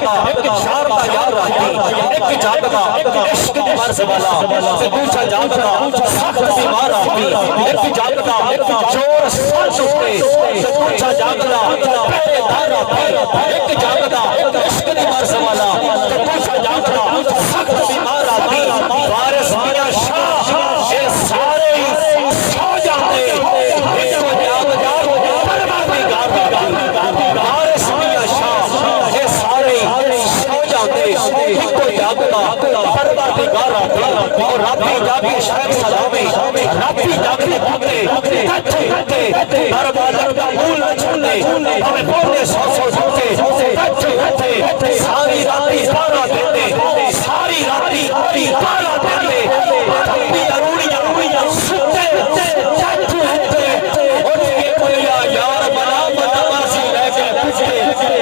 جاگدا ایک شاردا یار راہی ایک جاگدا عشق دی مرز والا تے دوسرا جاگدا سخت بیمار آدمی ایک جاگدا چور سچ اٹھے تے دوسرا جاگدا پہلے دار آدمی ایک جاگدا عشق دی مرز والا تے دوسرا جاگدا سخت بیمار آدمی وارث میاں شاہ اے سارے سو جاندے ایک جاگدا پروردگار وارث میاں شاہ اے سارے سو جاندے ایک جاگدا پروردگار اور راتی جاگے شاید سلامے راتی جاگے پوتے کٹھے دربار کا مول چھوڑے ہمیں پونے سو کٹھے ساری راتی پارا دیتے ساری راتی پارا دیتے اپنی اروڑیاں ستے کٹھے اٹھ کے بولیا یار بنا مدماسی رہ کے پوچھتے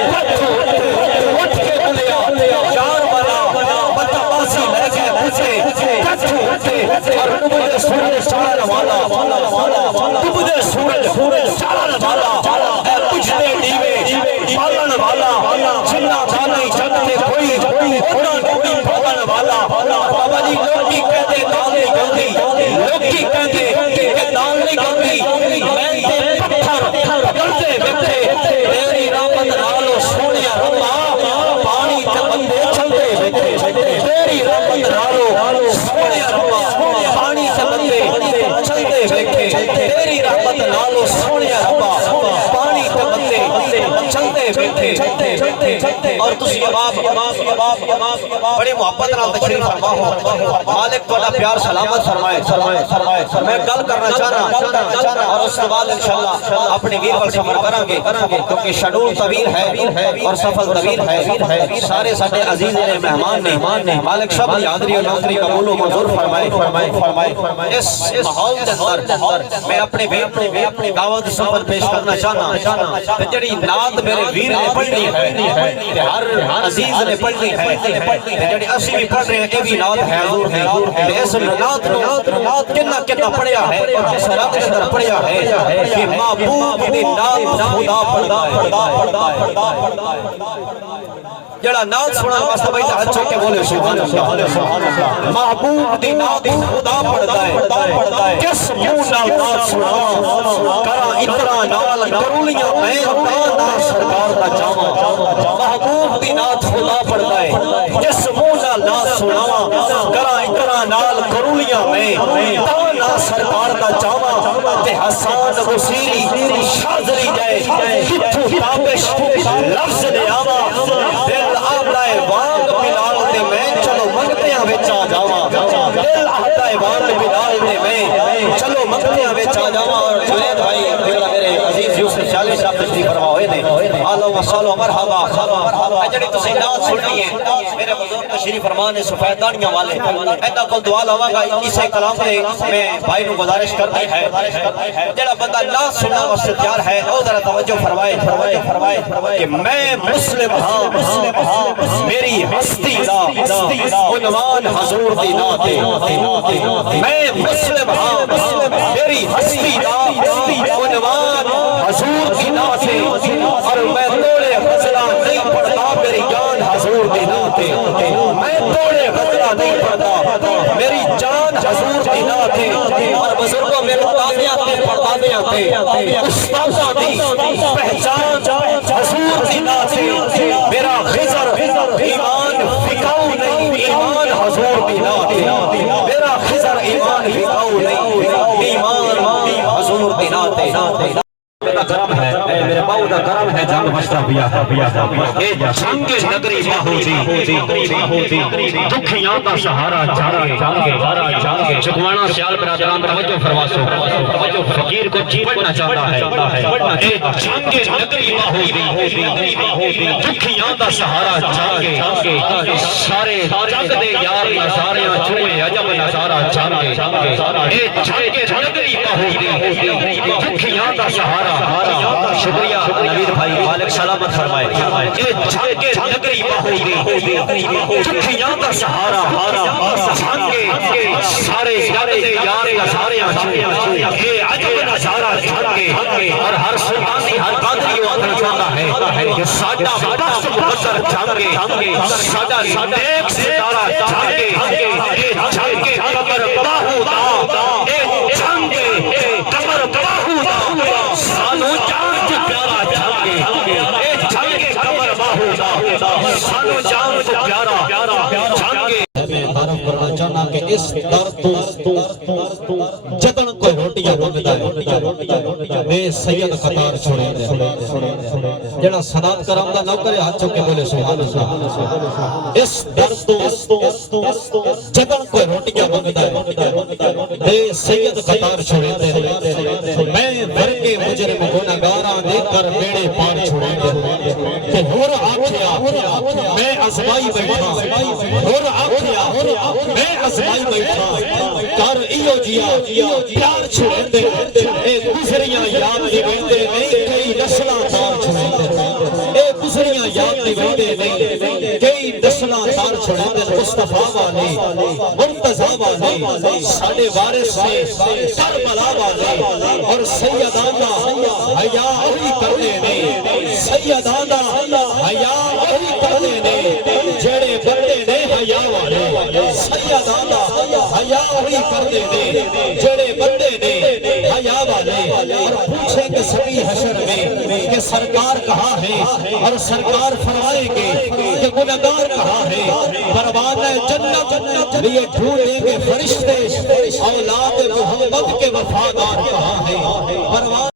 اٹھ کے بولیا یار بنا مدماسی رہ کے پوچھتے کٹھے اور تمہیں سورج چڑھنے والا تمہیں سورج چڑھنے والا اے پوچھتے دیوے پالن والا چھنا جانے جگتے کوئی انہوں کوئی پالن والا بابا جی لوگ کی کہتے دال نہیں گلدی لوگ کی کہتے کہ دال نہیں گلدی میں تے پتھر گلتے بیٹھے تیری رحمت نالو سونیا ربا پانی تے بندے چلتے بیٹھے تیری رحمت نالو سونیا ربا پانی تے بندے چلتے بیٹھے تیری رحمت نالو سونیا ربا پانی تے بندے چلتے بیٹھے اور تسی بڑے محبت نال تشریف فرما ہو مالک تہاڈا پیار سلامت فرمائے میں گل کرنا چاہنا اور اس کے بعد انشاءاللہ اپنے ویر ول سفر کریں گے کیونکہ شیڈول طویل ہے اور سفر طویل ہے سارے سارے عزیز نے مہمان نے مالک سب کی حاضری اور نوکری قبول و منظور فرمائے اس ماحول کے اندر میں اپنے ویر دعوت سفر پیش کرنا چاہنا جڑی نعت میرے ویر نے پڑھنی ہے ہر عزیز نے پڑھنی ہے جڑی اسی بھی پڑھ رہے ہیں یہ بھی نعت ہے حضور ہے اس نعت کنا پڑھیا ہے اور جس رات کے اندر پڑھیا ہے کہ محبوب دی نعت خدا پڑھتا ہے جڑا نعت سنن واسطے بھائی ہاتھ چوک کے بولے سبحان اللہ محبوب دی نعت خدا پڑھتا ہے کس منہ نال نعت سنا کراں اترا نال کرولیاں میں تا سرکار دا جاواں محبوب دی نعت خدا پڑھتا ہے جس منہ نال نعت سناواں کراں اترا نال کرولیاں میں تا سرکار دا جاواں تے حسان بصیری شاذری جائے کتھوں تابش لفظ لے آواں دل آبلائے وانگ بلال دے میں چلو منگتیاں وچا جاواں دل آبلائے وانگ بلال دے میں چلو منگتیاں وچا جاواں اور جنید بھائی جڑا میرے عزیز یوسف چالی صاحب تشریف فرما ہوئے نے آلو وسالو مرحبا جڑی تسی نعت سننی ہے میرے بزرگ تشریف فرما نے سفید داڑیاں والے ایندا کول دعا لاواں گا اسے کلام دے میں بھائی نو گزارش کرتی ہے جڑا بندہ نعت سننا واسطے تیار ہے او ذرا توجہ فرمائے کہ میں مسلم ہاں میری ہستی دا عنوان حضور دی نعت میں مسلم ہاں میری ہستی دا عنوان حضور دی نعت اور میں توڑے غزلہ نہیں پڑھتا میری جان حضور دی نعت میں توڑے غزلہ نہیں پڑھتا میری جان حضور دی نعت اور بزرگوں میرے تابعات تے پڑھاویاں تے استاداں دی پہچان حضور دی نعت میرا خضر ایمان فکاؤ نہیں ایمان حضور دی نعت میرا خضر ایمان فکاؤ نہیں ایمان حضور دی نعت کرم ہے میرے باؤ دا کرم ہے جنگ مشرف بیا اے جنگ نگری باہوتی دکھیاں دا سہارا جانگے چکوانا سیال برادران توجہ فرماسو فقیر کو پڑھنا چاہتا ہے اے جنگ نگری باہوتی دکھیاں دا سہارا جانگے سارے جنگ دے یار نظاریاں چھوئے عجب نظارہ جانگے اے جنگ نگری باہوتی دکھیاں دا سہارا شکریہ نوید بھائی مالک سلامت فرمائے اے جھانگے نگری باہوتی چکھیاں دا سہارا جھانگے سارے یار نظاریاں اے عجب نظارہ جھانگے اور ہر سلطانی ہر قادری و چاہتا ہے کہ ساڈا بخش مقدر جھانگے ساڈا نیک ستارہ جھانگے اے جھانگے قمر باہو دا اے جھانگے قمر باہو دا سانو جان تو پیارا جھانگے اے جھانگے قمر باہو دا سانو جان تو پیارا جھانگے میں تعارف کرنا چاہنا کہ اس در تو جتن کوئی روٹیاں منگدا ہے بے سید قطار چھوڑے دے جڑا صدات کرام دا نوکر ہے ہاتھ چوک کے بولے سبحان اللہ اس در تو جتن کوئی روٹیاں منگدا ہے بے سید قطار چھوڑے دے میں ورگے مجرم گنہگاراں دے کر بیڑے پار چھوڑے دے کہ ہور آکھیا میں ازمائی بیٹھا ہور آکھیا میں ازمائی بیٹھا کر ایو جیا پیار چھوڑے دے اے گزریاں یاد دی ویندے نہیں کئی نسلاں تار چھوڑے دے اے گزریاں یاد دی ویندے نہیں کئی نسلاں تار چھوڑے دے مصطفیٰ والے مرتضیٰ والے ساڈے وارث نے کربلا والے اور سیدانہ حیا اوہی کرنے نے سیدانہ حیا اوہی کرنے نے جڑے بندے نے حیا والے سیدانہ حیا ہوئی کردے نے جڑے بندے نے حیا والے اور پوچھیں کہ سبھی حشر میں کہ سرکار کہاں ہے اور سرکار فرمائیں گے کہ گنہگار کہاں ہے پروانہ جنت لیے ڈھونڈ